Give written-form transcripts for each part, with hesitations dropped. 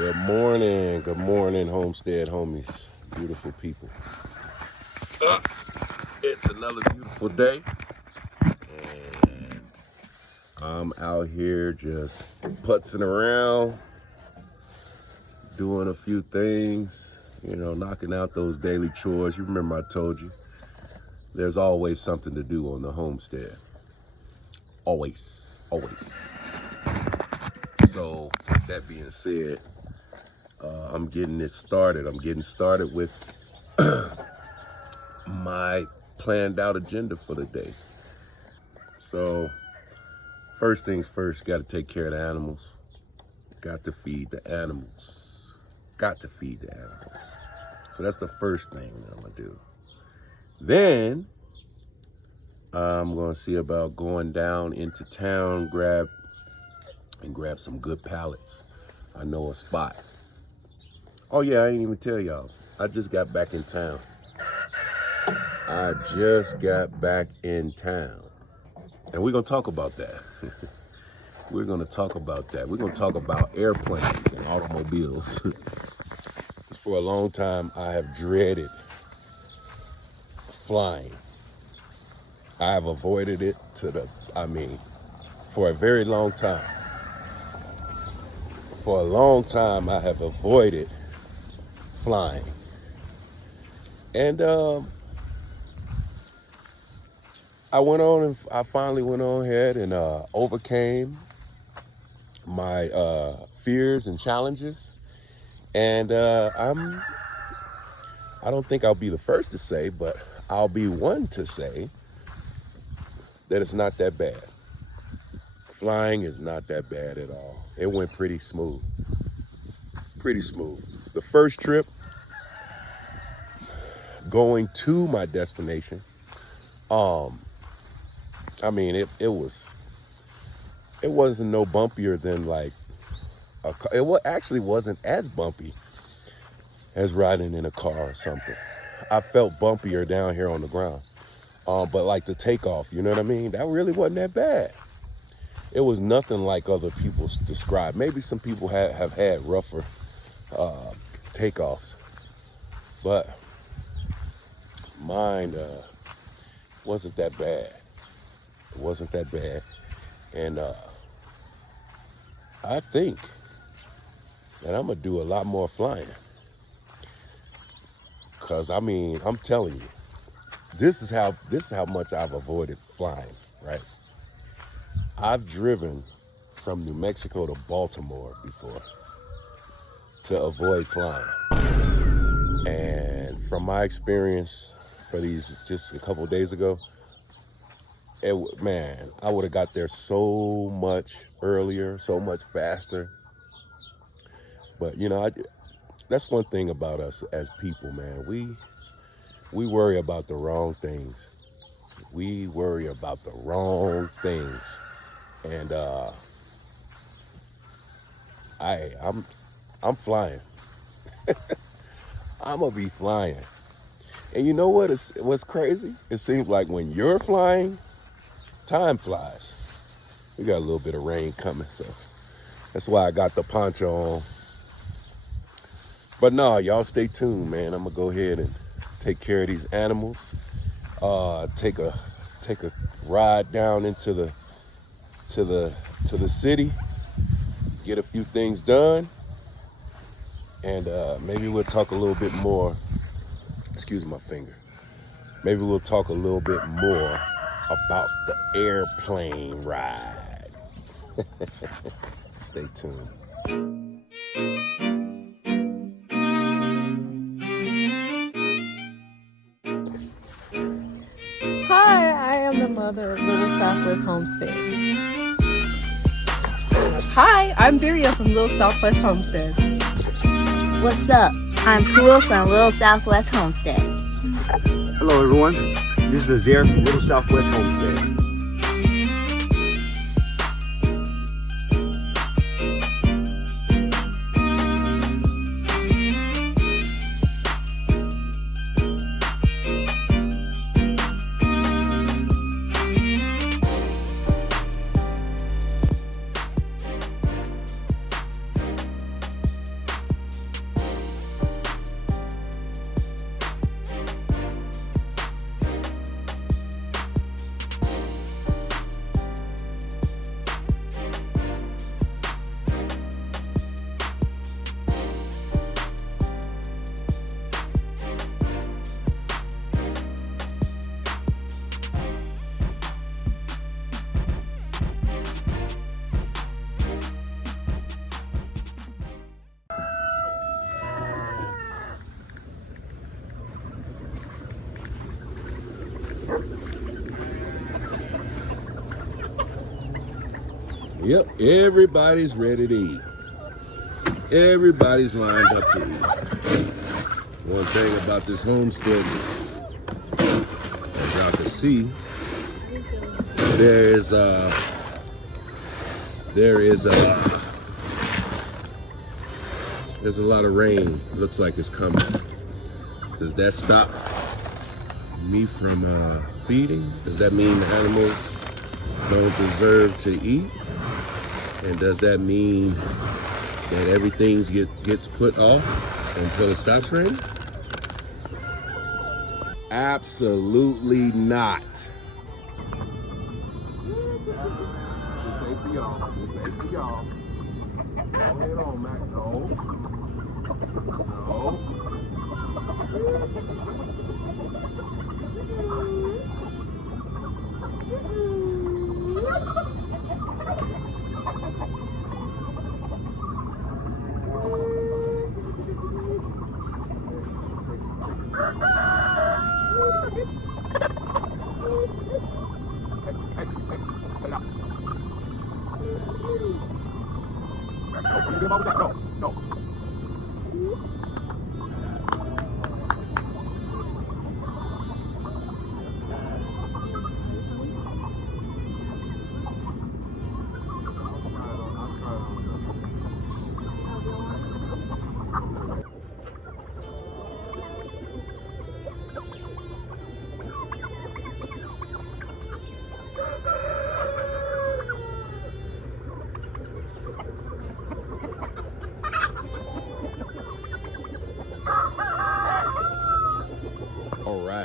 Good morning, Homestead homies, beautiful people. It's another beautiful day, and I'm out here just putzing around, doing a few things, knocking out those daily chores. You remember I told you, there's always something to do on the homestead. Always. So, with that being said, I'm getting it started. I'm getting started with my planned out agenda for the day. So, first things first, got to take care of the animals. Got to feed the animals. So that's the first thing I'm going to do. Then, I'm going to see about going down into town, grab some good pallets. I know a spot. Oh yeah, I didn't even tell y'all. I just got back in town. And we're going to talk about that. We're going to talk about airplanes and automobiles. For a long time, I have dreaded flying. I have avoided it for a very long time. For a long time, I have avoided flying. And I finally went on ahead and overcame my fears and challenges. And I don't think I'll be the first to say, but I'll be one to say that it's not that bad. Flying is not that bad at all. It went pretty smooth. The first trip going to my destination, it wasn't no bumpier than actually wasn't as bumpy as riding in a car or something. I felt bumpier down here on the ground. But like the takeoff, you know what I mean? That really wasn't that bad. It was nothing like other people describe. Maybe some people have had rougher takeoffs, but mine wasn't that bad. And I think that I'm gonna do a lot more flying. Cause I'm telling you, this is how much I've avoided flying, right? I've driven from New Mexico to Baltimore before to avoid flying. And from my experience for these just a couple of days ago, I would have got there so much earlier, so much faster. But that's one thing about us as people, man. We worry about the wrong things. And I'm flying. I'm gonna be flying. And you know what's crazy? It seems like when you're flying, time flies. We got a little bit of rain coming, so that's why I got the poncho on. But no, y'all stay tuned, man. I'm gonna go ahead and take care of these animals. Take a ride down into the city, get a few things done, and maybe we'll talk a little bit more. Excuse my finger. Maybe we'll talk a little bit more about the airplane ride. Stay tuned. Hi, I am the mother of Little Southwest Homestead. Hi, I'm Viria from Little Southwest Homestead. What's up? I'm Pua from Little Southwest Homestead. Hello everyone, this is Azair from Little Southwest Homestead. Yep, everybody's ready to eat. Everybody's lined up to eat. One thing about this homestead, as y'all can see, there's a lot of rain. Looks like it's coming. Does that stop me from feeding? Does that mean the animals don't deserve to eat? And does that mean that everything gets put off until it stops raining? Absolutely not. This ain't for y'all. This ain't for y'all. Go ahead on, Mac. No. No.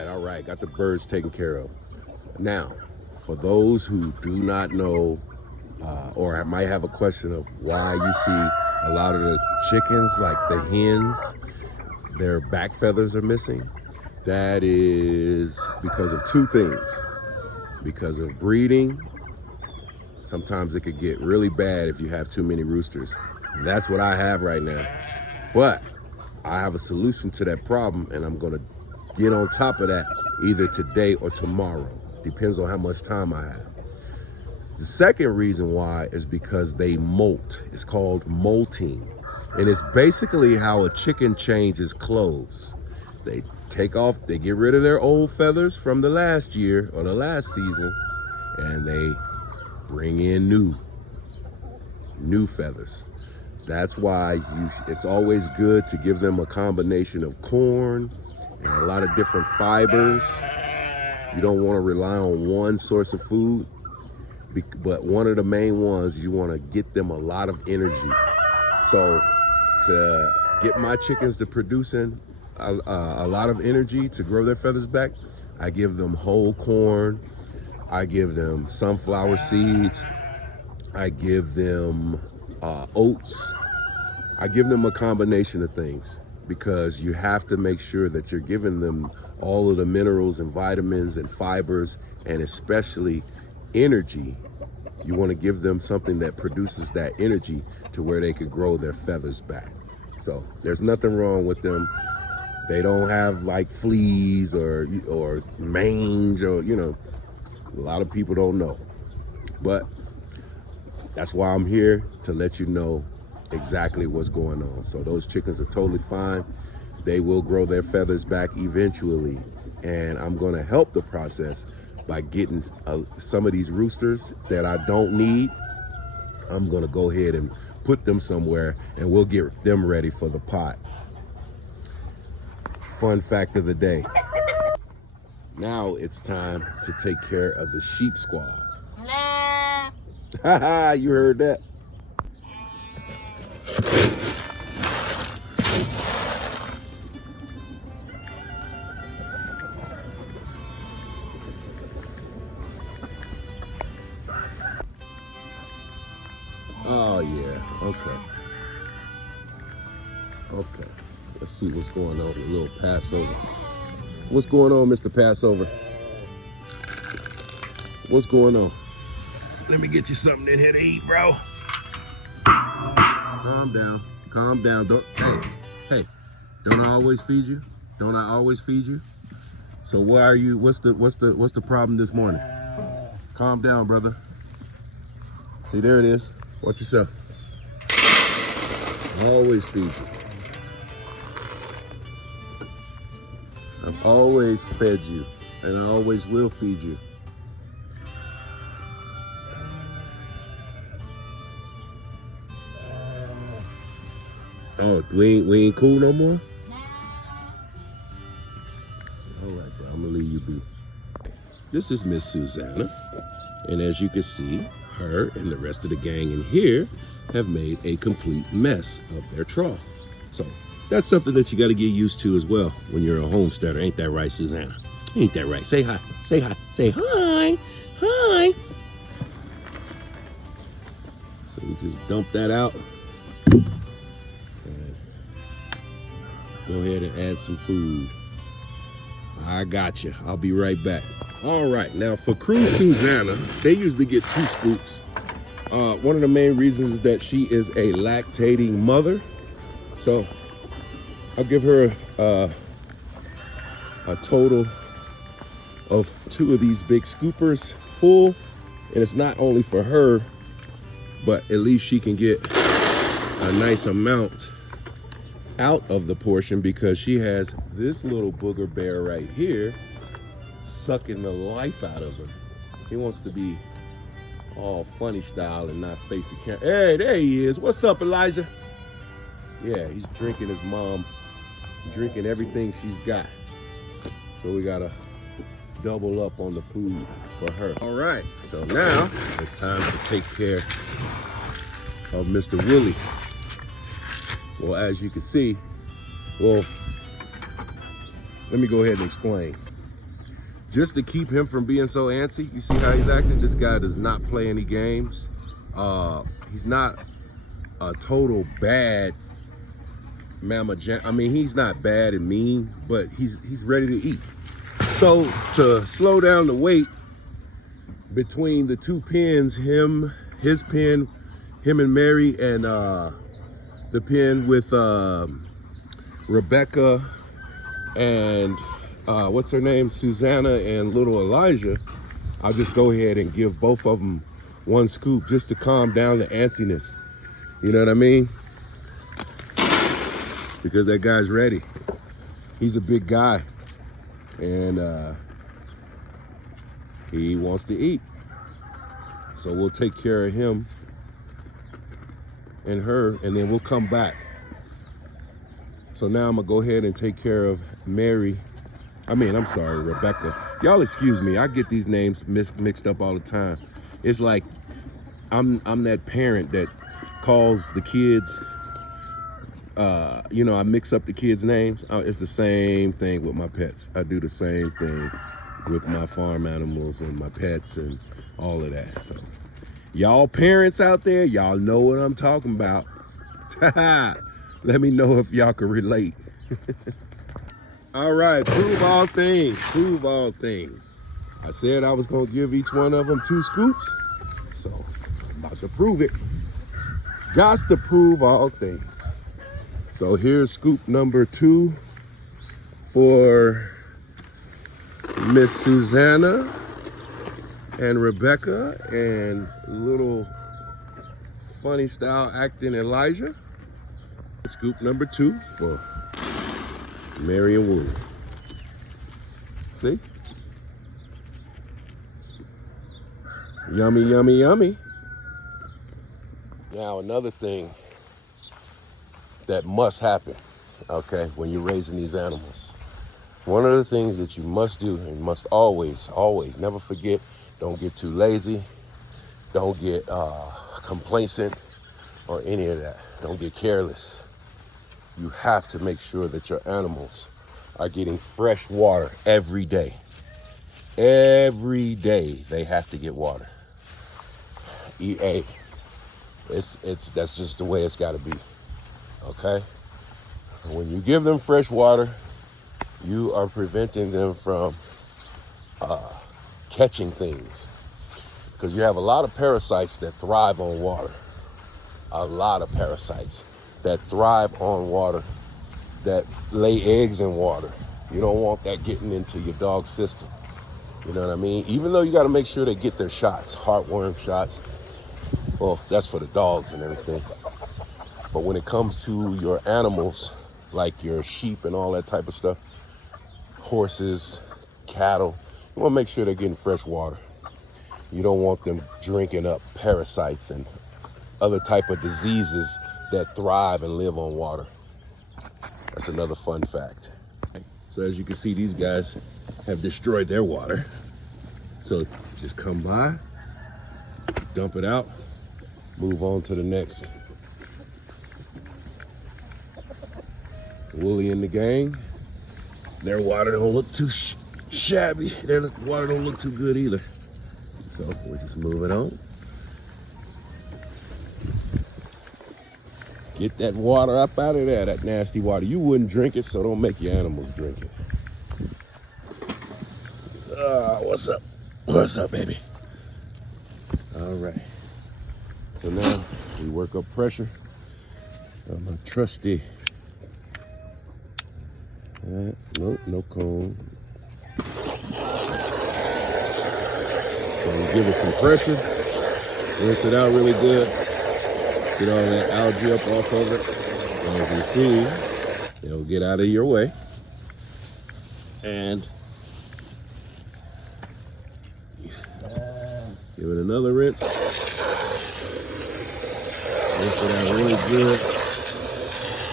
All right, got the birds taken care of. Now, for those who do not know or might have a question of why you see a lot of the chickens, like the hens, their back feathers are missing, that is because of two things. Because of breeding. Sometimes it could get really bad if you have too many roosters. That's what I have right now. But I have a solution to that problem, and I'm gonna get on top of that either today or tomorrow. Depends on how much time I have. The second reason why is because they molt. It's called molting. And it's basically how a chicken changes clothes. They take off, they get rid of their old feathers from the last year or the last season, and they bring in new feathers. That's why it's always good to give them a combination of corn and a lot of different fibers. You don't want to rely on one source of food, but one of the main ones, you want to get them a lot of energy. So to get my chickens to producing a lot of energy to grow their feathers back, I give them whole corn, I give them sunflower seeds, I give them oats. I give them a combination of things, because you have to make sure that you're giving them all of the minerals and vitamins and fibers, and especially energy. You want to give them something that produces that energy to where they could grow their feathers back. So there's nothing wrong with them. They don't have like fleas or mange, or a lot of people don't know. But that's why I'm here, to let you know exactly what's going on. So those chickens are totally fine. They will grow their feathers back eventually, and I'm going to help the process by getting some of these roosters that I don't need. I'm going to go ahead and put them somewhere, and we'll get them ready for the pot. Fun fact of the day. Now it's time to take care of the sheep squad. Haha, you heard that. Oh yeah, okay. Let's see what's going on with a little Passover. What's going on, Mr. Passover? What's going on? Let me get you something in here to eat, bro. Calm down. Hey, don't I always feed you? So why are you, what's the problem this morning? Calm down, brother. See, there it is. Watch yourself. I always feed you. I've always fed you, and I always will feed you. Oh, we ain't cool no more? All right, bro, I'm gonna leave you be. This is Miss Susanna, and as you can see, her and the rest of the gang in here have made a complete mess of their trough. So that's something that you got to get used to as well when you're a homesteader. Ain't that right, Susanna? Ain't that right? Say hi. Say hi. Say hi. Hi. So you just dump that out. And go ahead and add some food. I got you. I'll be right back. All right. Now for Crew Susanna, they usually get 2 scoops. One of the main reasons is that she is a lactating mother. So I'll give her a total of 2 of these big scoopers full. And it's not only for her, but at least she can get a nice amount out of the portion because she has this little booger bear right here sucking the life out of her. He wants to be all funny style and not face the camera. Hey, there he is. What's up, Elijah? Yeah, he's drinking his mom, drinking everything she's got. So we gotta double up on the food for her. All right, so now it's time to take care of Mr. Willie. Well, as you can see, let me go ahead and explain. Just to keep him from being so antsy, you see how he's acting? This guy does not play any games. He's not a total bad mama. I mean, he's not bad and mean, but he's ready to eat. So to slow down the wait between the 2 pens, his pen, him and Mary, and the pen with Rebecca and what's her name, Susanna and little Elijah, I'll just go ahead and give both of them 1 scoop just to calm down the antsiness. You know what I mean? Because that guy's ready. He's a big guy and he wants to eat. So we'll take care of him and her, and then we'll come back. So now I'm gonna go ahead and take care of Rebecca. Y'all excuse me, I get these names mixed up all the time. It's like I'm that parent that calls the kids, I mix up the kids' names. It's the same thing with my pets. I do the same thing with my farm animals and my pets and all of that. So y'all parents out there, y'all know what I'm talking about. Let me know if y'all can relate. All right, prove all things, prove all things. I said I was gonna give each one of them 2 scoops, so I'm about to prove it. Gots to prove all things. So here's scoop number 2 for Miss Susanna and Rebecca and little funny style acting Elijah. Scoop number 2 for Mary and Willie. See? Yummy, yummy, yummy. Now another thing that must happen, okay, when you're raising these animals. One of the things that you must do and must always, never forget, don't get too lazy, don't get complacent or any of that. Don't get careless. You have to make sure that your animals are getting fresh water every day. Every day they have to get water. That's just the way it's got to be. Okay? When you give them fresh water, you are preventing them from catching things, because you have a lot of parasites that thrive on water. A lot of parasites that thrive on water, that lay eggs in water. You don't want that getting into your dog's system. You know what I mean? Even though you got to make sure they get their shots, heartworm shots, Well, that's for the dogs and everything. But when it comes to your animals, like your sheep and all that type of stuff, horses, cattle, you want to make sure they're getting fresh water. You don't want them drinking up parasites and other type of diseases that thrive and live on water. That's another fun fact. So as you can see, these guys have destroyed their water. So just come by, dump it out, move on to the next. Wooly and the gang, their water don't look too shabby. Their water don't look too good either. So we're just moving on. Get that water up out of there, that nasty water. You wouldn't drink it, so don't make your animals drink it. What's up? What's up, baby? All right. So now we work up pressure on my trusty. Nope, no cone. So we give it some pressure, rinse it out really good, get all that algae up off of it. As you see, it'll get out of your way. And give it another rinse. Rinse it out really good.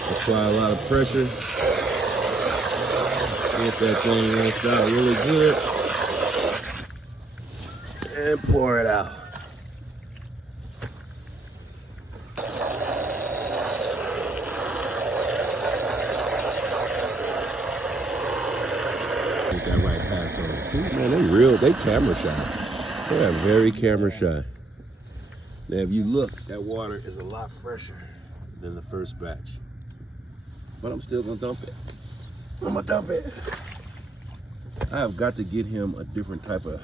Apply a lot of pressure. Get that thing rinsed out really good. And pour it out. Get that right pass on. See, man, they camera shy. They are very camera shy. Now, if you look, that water is a lot fresher than the first batch. But I'm still gonna dump it. I'm gonna dump it. I have got to get him a different type of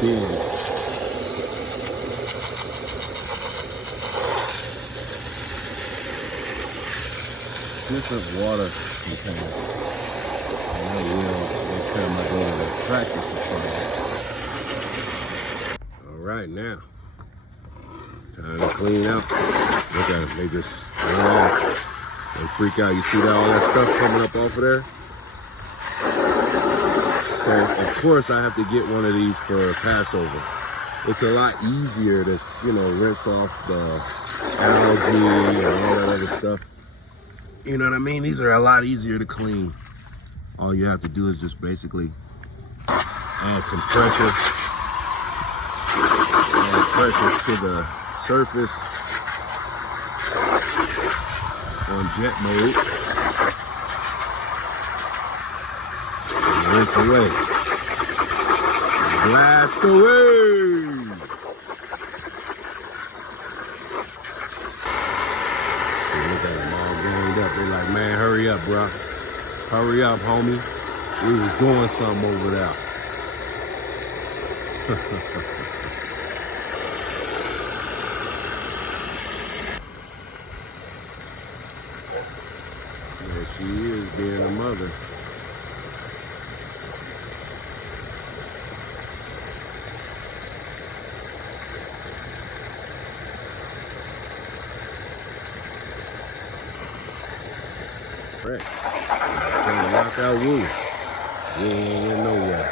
bin. Different water containers. And I will next time I go to the tractor supply. All right, now time to clean out. Look at them, they just run off. They freak out. You see that all that stuff coming up off of there? So of course I have to get one of these for Passover. It's a lot easier to, rinse off the algae and all that other stuff. You know what I mean? These are a lot easier to clean. All you have to do is just basically add some pressure. Add pressure to the surface on jet mode. And rinse away. Blast away. Look at them all ganged up. They're like, man, hurry up, bro. Hurry up, homie. We was doing something over there. There she is, being a mother. Right. Trying to knock out Wooly. He ain't in nowhere.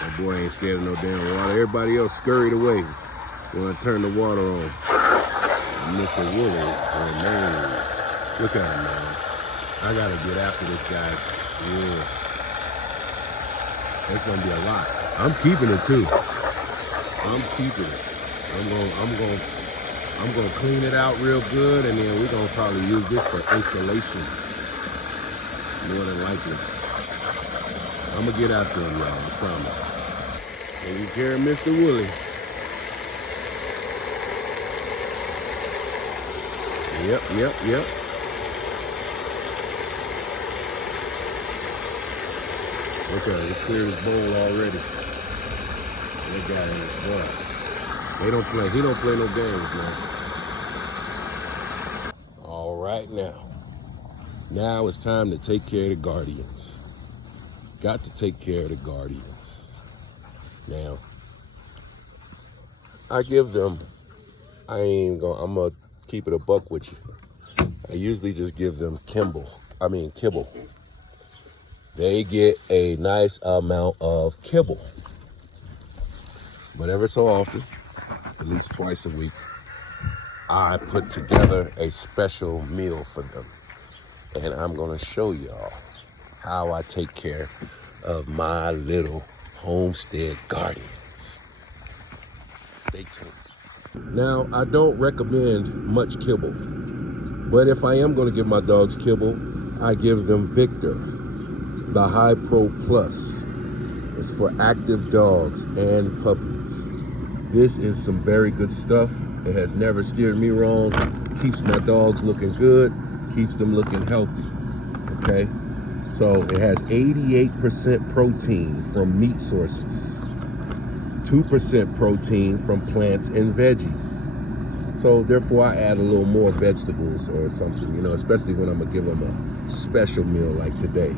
That boy ain't scared of no damn water. Everybody else scurried away. Want to turn the water on. Mr. Wooly remains. Look at him, man. I gotta get after this guy. Yeah. It's gonna be a lot. I'm keeping it too. I'm keeping it. I'm gonna clean it out real good, and then we're gonna probably use this for insulation. More than likely. I'm gonna get after him, y'all, I promise. Taking care of Mr. Wooly. Yep. Okay, he cleared his bowl already. That guy is boy. He don't play no games, man. All right now. Now it's time to take care of the guardians. Got to take care of the guardians. Now, I give them I'm gonna keep it a buck with you. I usually just give them kibble. They get a nice amount of kibble. But ever so often, at least twice a week, I put together a special meal for them. And I'm gonna show y'all how I take care of my little homestead guardians. Stay tuned. Now, I don't recommend much kibble, but if I am gonna give my dogs kibble, I give them Victor, the High Pro Plus. It's for active dogs and puppies. This is some very good stuff. It has never steered me wrong. Keeps my dogs looking good, keeps them looking healthy, okay? So it has 88% protein from meat sources, 2% protein from plants and veggies. So therefore I add a little more vegetables or something, you know, especially when I'm gonna give them a special meal like today.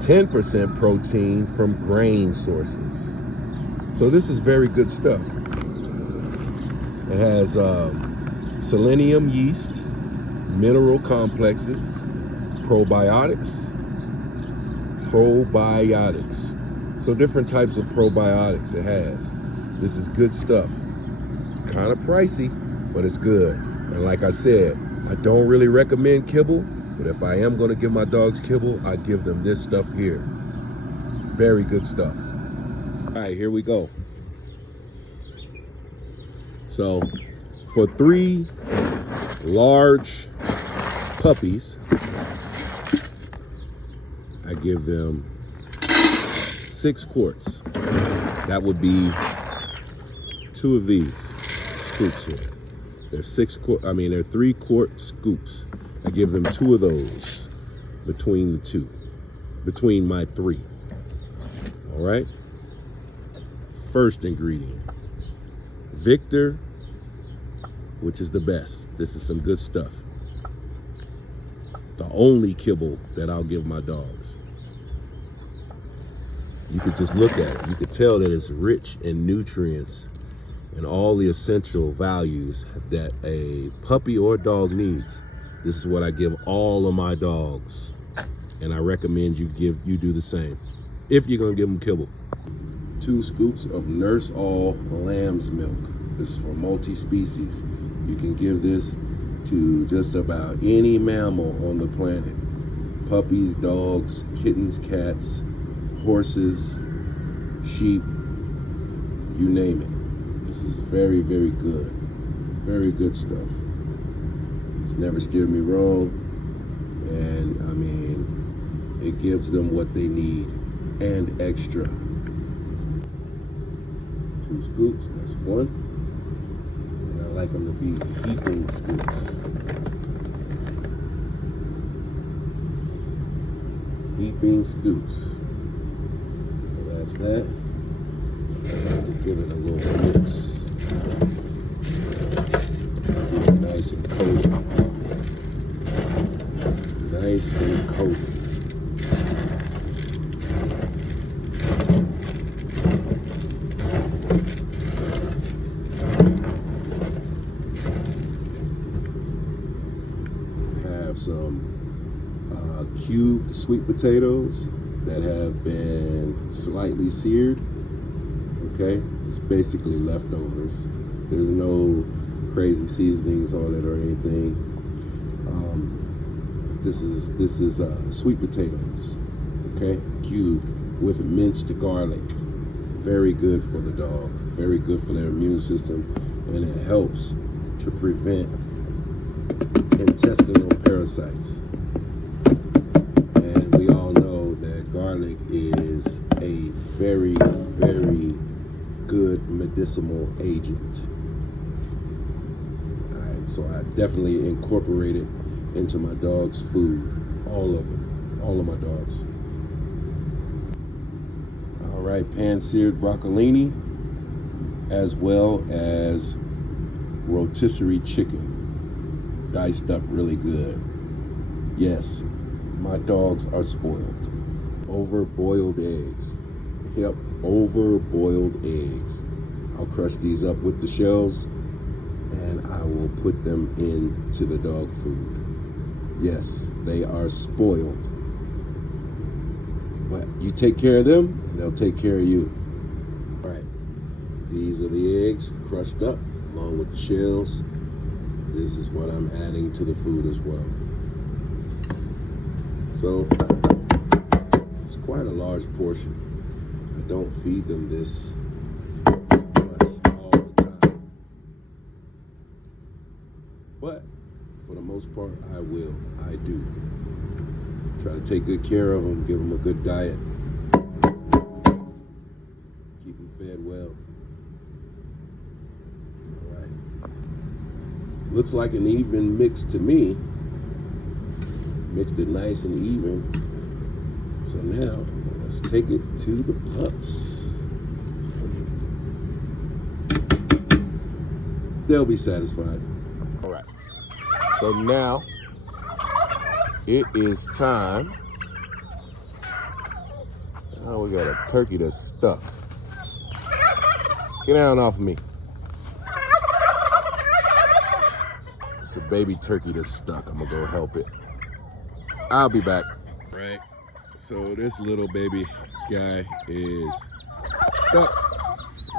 10% protein from grain sources. So this is very good stuff. It has selenium yeast, mineral complexes, probiotics. So different types of probiotics it has. This is good stuff. Kind of pricey, but it's good. And like I said, I don't really recommend kibble, but if I am gonna give my dogs kibble, I give them this stuff here. Very good stuff. All right, here we go. So for 3 large puppies, I give them 6 quarts. That would be 2 of these scoops here. They're 3-quart scoops. I give them 2 of those between my 3. All right. First ingredient, Victor, which is the best. This is some good stuff. The only kibble that I'll give my dogs. You could just look at it. You could tell that it's rich in nutrients and all the essential values that a puppy or dog needs. This is what I give all of my dogs. And I recommend you do the same if you're gonna give them kibble. 2 scoops of Nurse All lamb's milk. This is for multi-species. You can give this to just about any mammal on the planet. Puppies, dogs, kittens, cats, horses, sheep, you name it. This is very, very good. Very good stuff. It's never steered me wrong. And I mean, it gives them what they need and extra. 2 scoops, that's 1. And I like them to be heaping scoops. Heaping scoops. So that's that. I have to give it a little mix. Get it nice and cozy. Nice and cozy. Some cubed sweet potatoes that have been slightly seared. Okay, it's basically leftovers. There's no crazy seasonings on it or anything. This is sweet potatoes. Okay, cubed with minced garlic. Very good for the dog. Very good for their immune system, and it helps to prevent intestinal parasites. And we all know that garlic is a very, very good medicinal agent. Alright, so I definitely incorporate it into my dog's food. All of them. All of my dogs. Alright, pan-seared broccolini, as well as rotisserie chicken. Diced up really good. Yes, my dogs are spoiled. Over-boiled eggs. Yep, over-boiled eggs. I'll crush these up with the shells and I will put them into the dog food. Yes, they are spoiled, but you take care of them and they'll take care of you. All right, these are the eggs crushed up along with the shells. This is what I'm adding to the food as well. So it's quite a large portion. I don't feed them this much all the time, but for the most part I do try to take good care of them, give them a good diet, keep them fed well. All right, looks like an even mix to me. Mixed it nice and even. So now let's take it to the pups. They'll be satisfied. All right, so now it is time. Now we got a turkey that's stuck. Get down off of me. It's a baby turkey that's stuck. I'm gonna go help it. I'll be back. Right, so this little baby guy is stuck.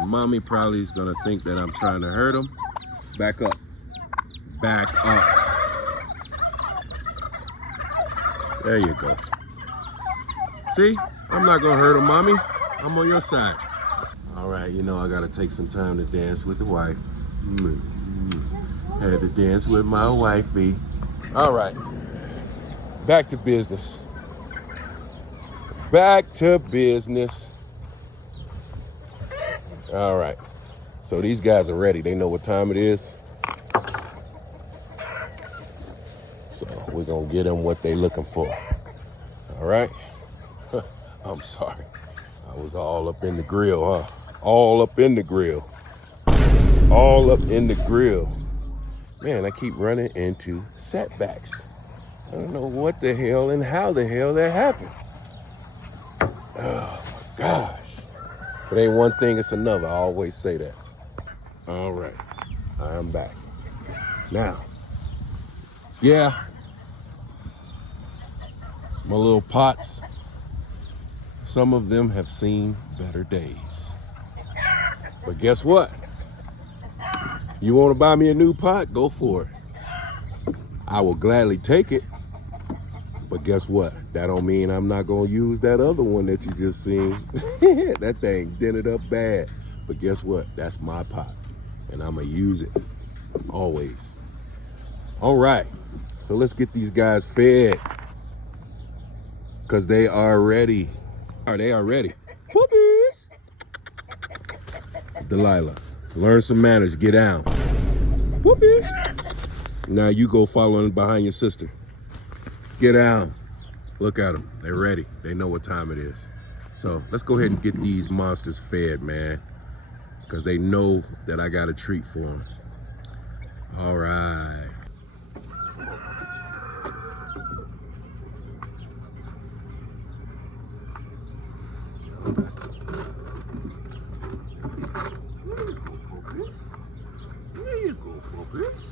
Mommy probably is gonna think that I'm trying to hurt him. Back up. Back up. There you go. See, I'm not gonna hurt him, Mommy. I'm on your side. All right, you know I gotta take some time to dance with the wife. Had to dance with my wifey. All right. Back to business. Back to business. All right. So these guys are ready. They know what time it is. So we're going to get them what they looking for. All right. I'm sorry. I was all up in the grill, huh? All up in the grill. All up in the grill. Man, I keep running into setbacks. I don't know what the hell and how the hell that happened. Oh my gosh. If it ain't one thing, it's another. I always say that. All right, I'm back. Now, yeah, my little pots, some of them have seen better days. But guess what? You want to buy me a new pot? Go for it. I will gladly take it. But guess what? That don't mean I'm not gonna use that other one that you just seen. That thing dented up bad. But guess what? That's my pot. And I'm gonna use it. Always. All right. So let's get these guys fed. Because they are ready. They are ready. Puppies. Delilah, learn some manners. Get down. Puppies. Now you go following behind your sister. Get down. Look at them. They're ready. They know what time it is. So let's go ahead and get these monsters fed, man. Because they know that I got a treat for them. All right. There you go, puppies.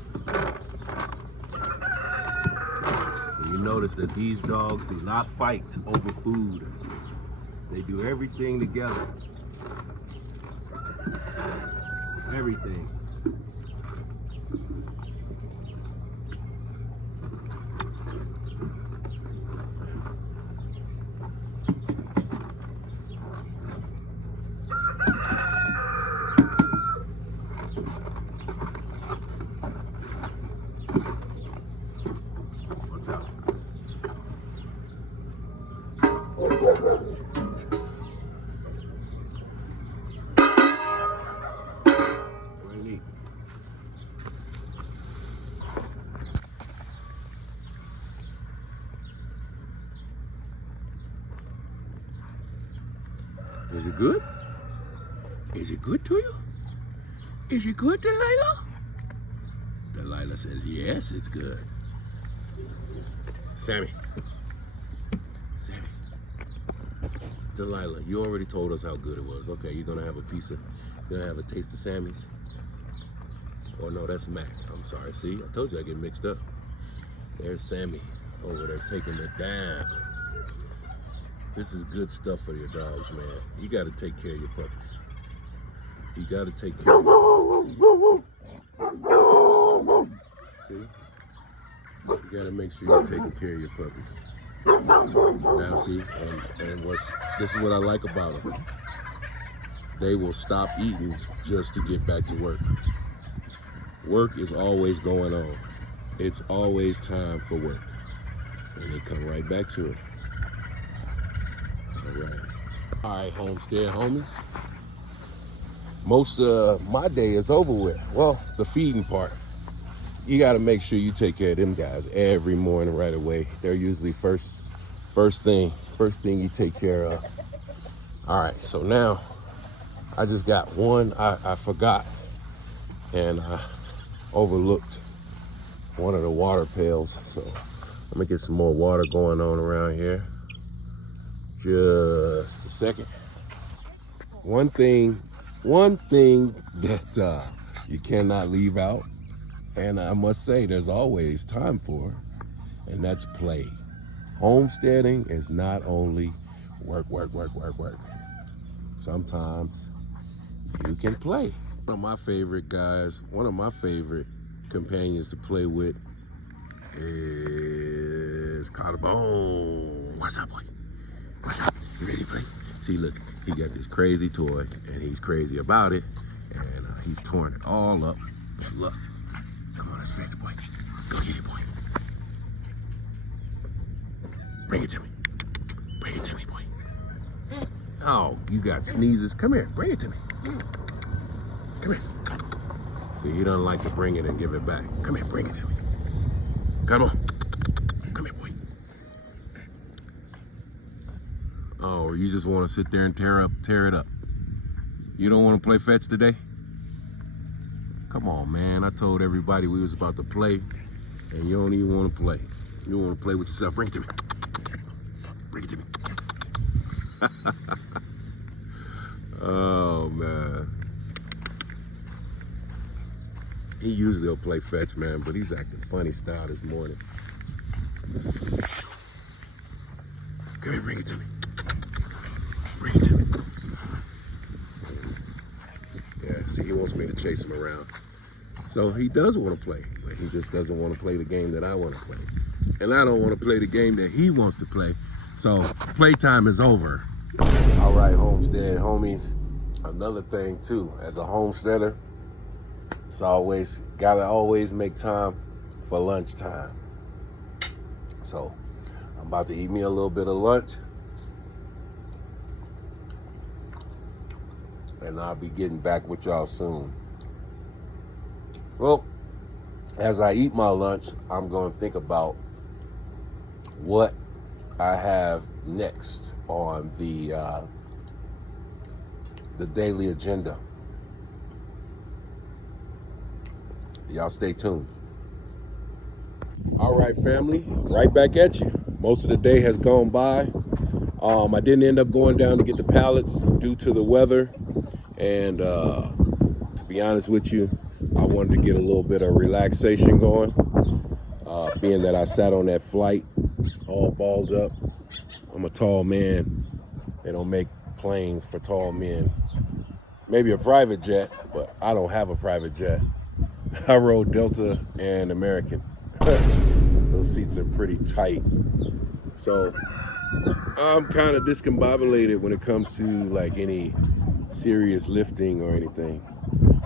You notice that these dogs do not fight over food. They do everything together. Everything. Watch out. Very neat. Is it good? Is it good to you? Is it good, Delilah? Delilah says, yes, it's good. Sammy. Sammy. Delilah, you already told us how good it was. Okay, you're gonna have a piece of, you're gonna have a taste of Sammy's. Oh no, that's Mac. I'm sorry. See, I told you I get mixed up. There's Sammy over there taking it down. This is good stuff for your dogs, man. You got to take care of your puppies. You got to take care of your puppies. See? You got to make sure you're taking care of your puppies. Now see, and this is what I like about them. They will stop eating just to get back to work. Work is always going on. It's always time for work. And they come right back to it. All right, Homestead homies. Most of my day is over with. Well, the feeding part. You got to make sure you take care of them guys every morning right away. They're usually first thing you take care of. All right, so now I just got one. I forgot and I overlooked one of the water pails. So I'm gonna get some more water going on around here. Just a second. One thing that you cannot leave out, and I must say there's always time for, and that's play. Homesteading is not only work. Sometimes you can play. One of my favorite companions to play with is Cottabone. What's up, boy? What's up? You ready to play? See, look, he got this crazy toy, and he's crazy about it, and he's torn it all up. Look, come on, let's fetch it, boy. Go get it, boy. Bring it to me. Bring it to me, boy. Oh, you got sneezes. Come here, bring it to me. Come here. See, he doesn't like to bring it and give it back. Come here, bring it to me. Come on. Come here, boy. Oh, you just want to sit there and tear it up. You don't want to play fetch today? Come on, man. I told everybody we was about to play, and you don't even want to play. You don't want to play with yourself. Bring it to me. Bring it to me. Oh, man. He usually will play fetch, man, but he's acting funny style this morning. Come here, bring it to me. Bring it to me. Yeah, see, he wants me to chase him around. So he does want to play, but he just doesn't want to play the game that I want to play. And I don't want to play the game that he wants to play. So playtime is over. All right, Homestead homies. Another thing too, as a homesteader, it's gotta make time for lunchtime. So I'm about to eat me a little bit of lunch, and I'll be getting back with y'all soon. Well, as I eat my lunch, I'm gonna think about what I have next on the daily agenda. Y'all stay tuned. All right, family, right back at you. Most of the day has gone by. I didn't end up going down to get the pallets due to the weather, and to be honest with you, I wanted to get a little bit of relaxation going, being that I sat on that flight all balled up. I'm a tall man. They don't make planes for tall men. Maybe a private jet, but I don't have a private jet. I rode Delta and American. Those seats are pretty tight. So I'm kind of discombobulated when it comes to like any serious lifting or anything.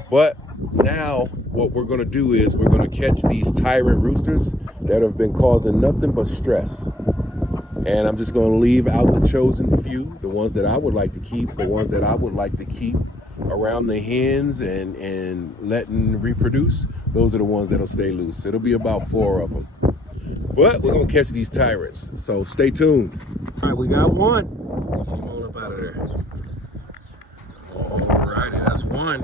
But now what we're gonna do is we're gonna catch these tyrant roosters that have been causing nothing but stress. And I'm just gonna leave out the chosen few, the ones that I would like to keep, around the hens and letting reproduce. Those are the ones that'll stay loose. It'll be about 4 of them. But we're gonna catch these tyrants, so stay tuned. All right, we got one. Get him on up out of there. All right, that's one.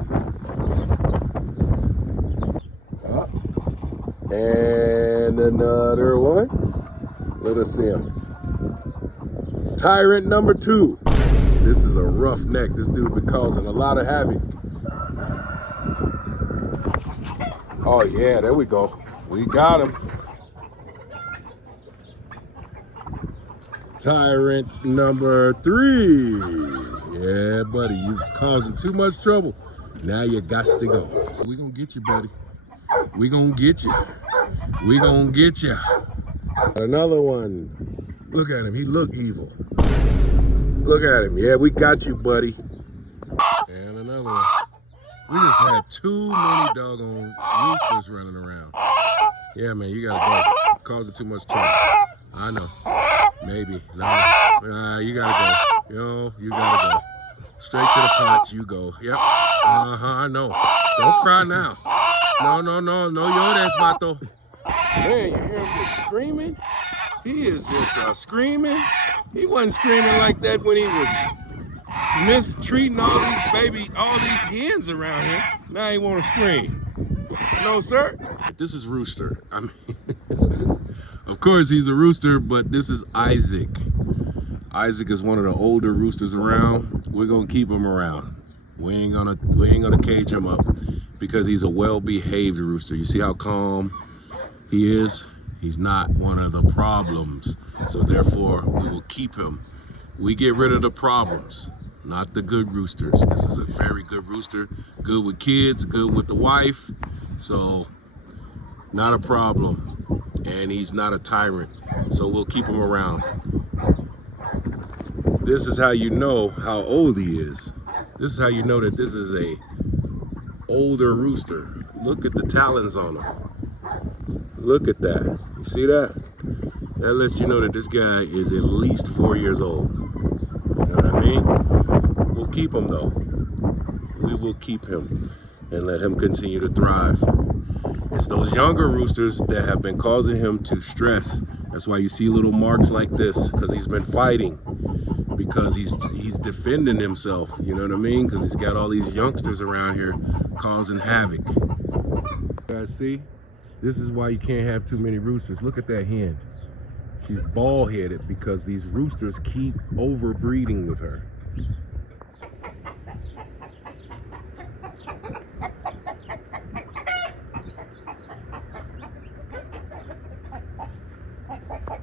And another one. Let us see him. Tyrant number 2. This is a rough neck. This dude been causing a lot of havoc. Oh yeah, there we go. We got him. Tyrant number 3. Yeah, buddy, you was causing too much trouble. Now you got to go. We gonna get you, buddy. We gonna get you. We gonna get you. Another one. Look at him. He look evil. Look at him. Yeah, we got you, buddy. And another one. We just had too many doggone roosters running around. Yeah, man, you gotta go. Causing too much trouble. I know. Maybe. No. You gotta go. Yo, you gotta go. Straight to the pot, you go. Yep. I know. Don't cry now. No, llores, vato. Man, you hear him just screaming? He is just screaming. He wasn't screaming like that when he was mistreating all these hens around here. Now he want to scream. No, sir. This is Rooster. I mean, of course he's a rooster, but this is Isaac. Isaac is one of the older roosters around. We're gonna keep him around. We ain't gonna cage him up because he's a well-behaved rooster. You see how calm he is? He's not one of the problems. So therefore, we will keep him. We get rid of the problems, not the good roosters. This is a very good rooster. Good with kids, good with the wife. So, not a problem. And he's not a tyrant. So we'll keep him around. This is how you know how old he is. This is how you know that this is a older rooster. Look at the talons on him. Look at that. You see that? That lets you know that this guy is at least 4 years old. You know what I mean? We'll keep him though. We will keep him and let him continue to thrive. It's those younger roosters that have been causing him to stress. That's why you see little marks like this, because he's been fighting. Because he's defending himself, you know what I mean? Because he's got all these youngsters around here causing havoc. You guys see? This is why you can't have too many roosters. Look at that hen. She's bald-headed because these roosters keep overbreeding with her.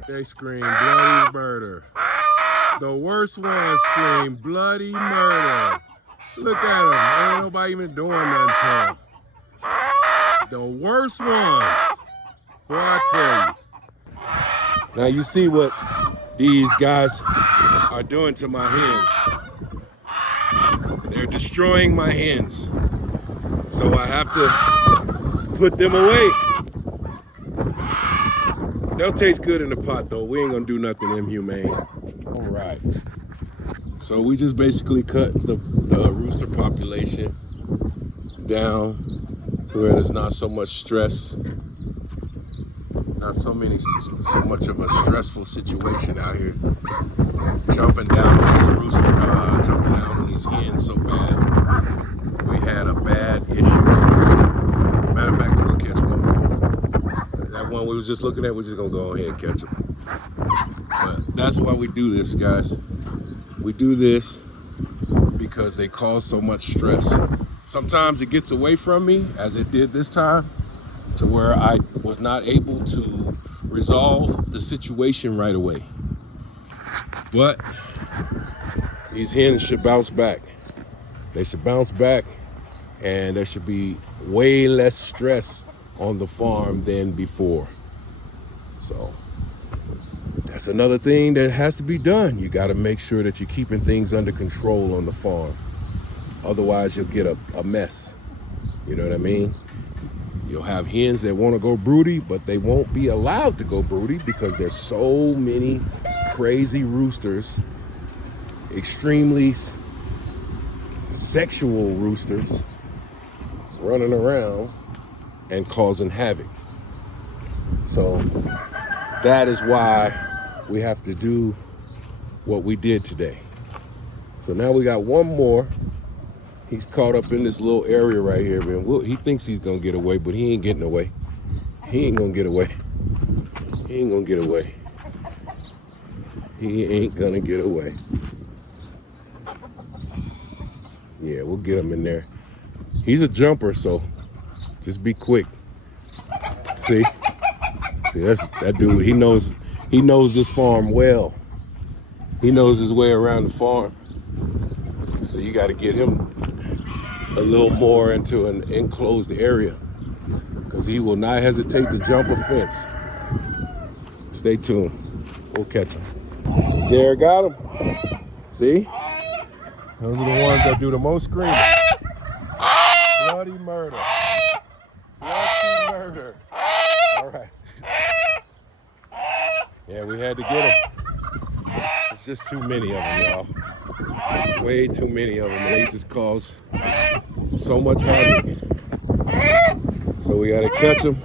They scream bloody murder. The worst ones scream bloody murder. Look at them. Ain't nobody even doing nothing to them. The worst ones. Boy, I tell you. Now you see what these guys are doing to my hens. They're destroying my hens. So I have to put them away. They'll taste good in the pot though. We ain't gonna do nothing inhumane. All right. So we just basically cut the rooster population down to where there's not so much stress, not so much of a stressful situation out here. Jumping down on these roosters, jumping down on these hens so bad. We had a bad issue. Matter of fact, we're gonna catch one more. That one we was just looking at, we're just gonna go ahead and catch him. But that's why we do this, guys. We do this because they cause so much stress. Sometimes it gets away from me, as it did this time, to where I was not able to resolve the situation right away. But these hens should bounce back. They should bounce back, and there should be way less stress on the farm than before. So that's another thing that has to be done. You got to make sure that you're keeping things under control on the farm. Otherwise, you'll get a mess. You know what I mean? You'll have hens that want to go broody, but they won't be allowed to go broody because there's so many crazy roosters, extremely sexual roosters running around and causing havoc. So that is why we have to do what we did today. So now we got one more. He's caught up in this little area right here, man. He thinks he's gonna get away, but he ain't getting away. He ain't gonna get away. He ain't gonna get away. He ain't gonna get away. Yeah, we'll get him in there. He's a jumper, so just be quick. See, that's that dude. He knows this farm well. He knows his way around the farm. So you got to get him a little more into an enclosed area, because he will not hesitate to jump a fence. Stay tuned. We'll catch him. Sarah got him. See? Those are the ones that do the most screaming. Bloody murder. Bloody murder. All right. Yeah, we had to get them. It's just too many of them, y'all. Way too many of them, and they just cause so much havoc. So we gotta catch them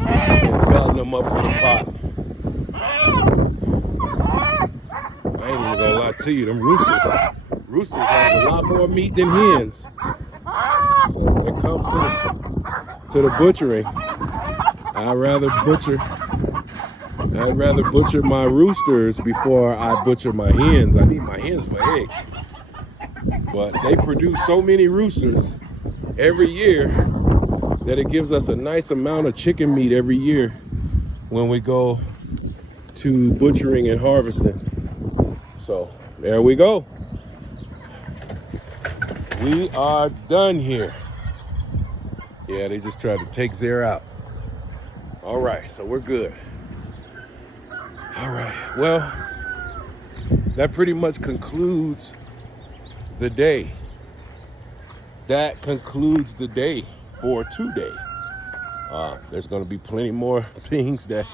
and fatten them up for the pot. I ain't even gonna lie to you, them roosters have a lot more meat than hens. So when it comes to the butchering, I'd rather butcher my roosters before I butcher my hens. I need my hens for eggs. But they produce so many roosters every year that it gives us a nice amount of chicken meat every year when we go to butchering and harvesting. So there we go. We are done here. Yeah, they just tried to take Zare out. All right, so we're good. All right, well, that pretty much concludes the day. That concludes the day for today. There's going to be plenty more things that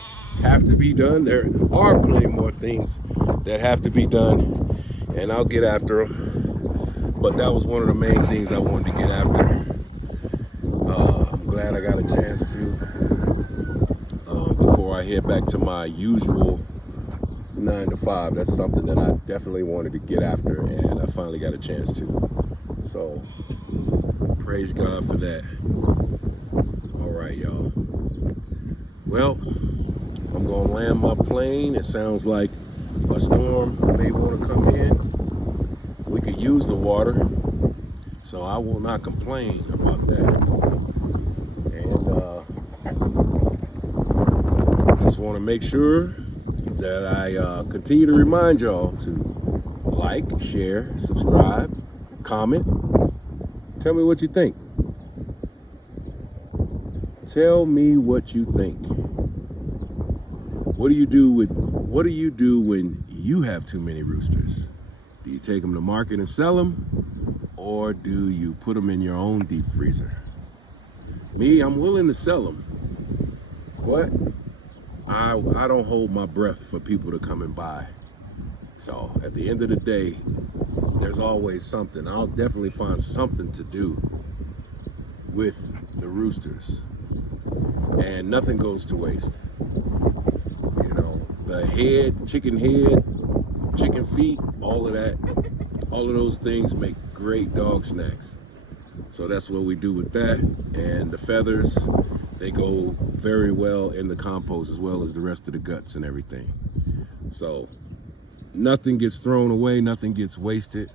have to be done. There are plenty more things that have to be done, and I'll get after them. But that was one of the main things I wanted to get after. I'm glad I got a chance to, before I head back to my usual 9 to 5. That's something that I definitely wanted to get after, and I finally got a chance to. So praise God for that. All right, y'all. Well, I'm gonna land my plane. It sounds like a storm may want to come in. We could use the water, so I will not complain about that. And just want to make sure that I continue to remind y'all to like, share, subscribe, comment. Tell me what you think. Tell me what you think. What do you do when you have too many roosters? Do you take them to market and sell them, or do you put them in your own deep freezer? Me, I'm willing to sell them, but I don't hold my breath for people to come and buy. So at the end of the day, there's always something. I'll definitely find something to do with the roosters, and nothing goes to waste. You know, the head, chicken feet, all of those things make great dog snacks. So that's what we do with that. And the feathers, they go very well in the compost, as well as the rest of the guts and everything. So nothing gets thrown away, nothing gets wasted.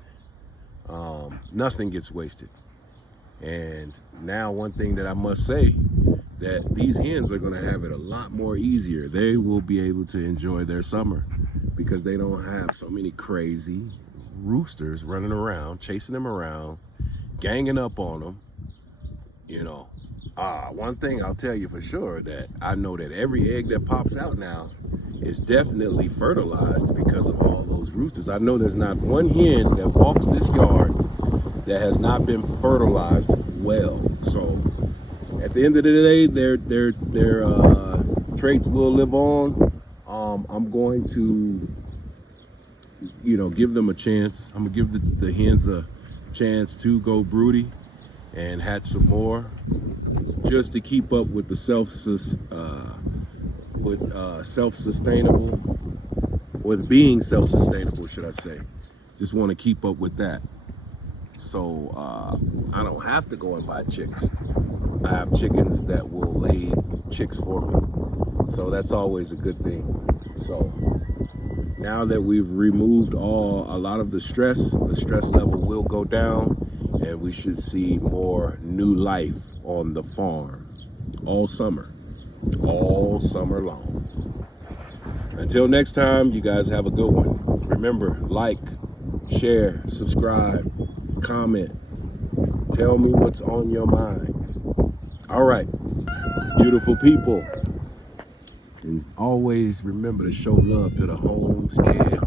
Nothing gets wasted. And now one thing that I must say, that these hens are going to have it a lot more easier. They will be able to enjoy their summer because they don't have so many crazy roosters running around, chasing them around, ganging up on them. You know, one thing I'll tell you for sure, that I know that every egg that pops out now is definitely fertilized because of all those roosters. I know there's not one hen that walks this yard that has not been fertilized well. So at the end of the day, their traits will live on. I'm going to, give them a chance. I'm gonna give the hens a chance to go broody and hatch some more, just to keep up with the being self-sustainable, should I say. Just want to keep up with that. So I don't have to go and buy chicks. I have chickens that will lay chicks for me. So that's always a good thing. So now that we've removed a lot of the stress level will go down, and we should see more new life on the farm all summer. all summer long. Until next time, you guys have a good one. Remember, like, share, subscribe, comment. Tell me what's on your mind. All right, beautiful people. And always remember to show love to the homestead